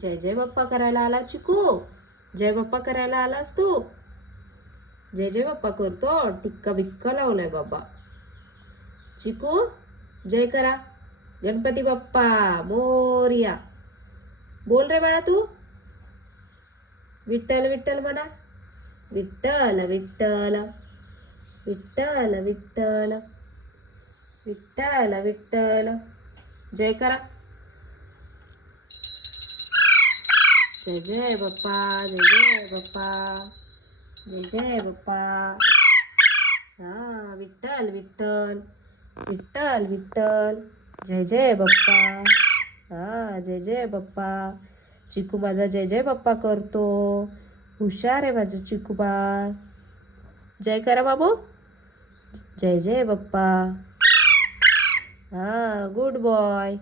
जय जय बाप्पा करायला आला चिकू. जय बाप्पा करायला आलास तू. जय जय बाप्पा करतो. टिक्का बिक्का लावलाय बाबा. चिकू जय करा. गणपती बाप्पा मोरया. बोल रे बाळा तू. विठ्ठल विठ्ठल म्हणा. विठ्ठल विठ्ठल विठ्ठल विठ्ठल विठ्ठल विठ्ठल. जय करा. जय जय बाप्पा. जय जय बाप्पा. जय जय बाप्पा. हा विठ्ठल विठ्ठल विठ्ठल विठ्ठल. जय जय बाप्पा. हा जय जय बाप्पा. चिकू माझा जय जय बाप्पा करतो. हुशार आहे माझं चिकू बाळ. जय करा बाबू. जय जय बाप्पा. हा गुड बॉय.